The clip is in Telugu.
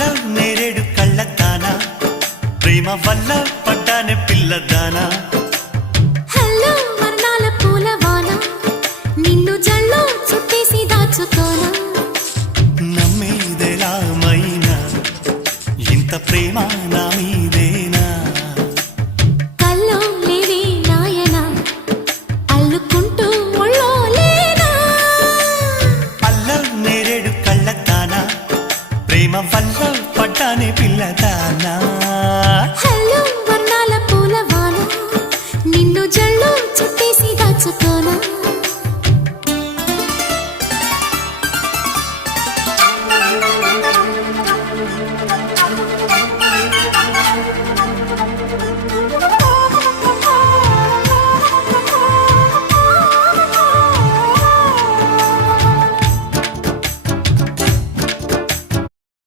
అల్ల నేరేడు కళ్ళతానా ప్రేమ వల్ల పడ్డానే పిల్లదానా హలో వర్ణాల పూలవాన నిన్ను జల్లో చుట్టేసి దాచుకోనా నమ్మేదెలా మైనా ఇంత ప్రేమ నా మీదేనా కల్లో లేవే నాయనా అల్లుకుంటూ ఒళ్ళో లేనా అల్ల నేరేడు కళ్ళతానా ప్రేమ వల్ల పడ్డానే పిల్లదానా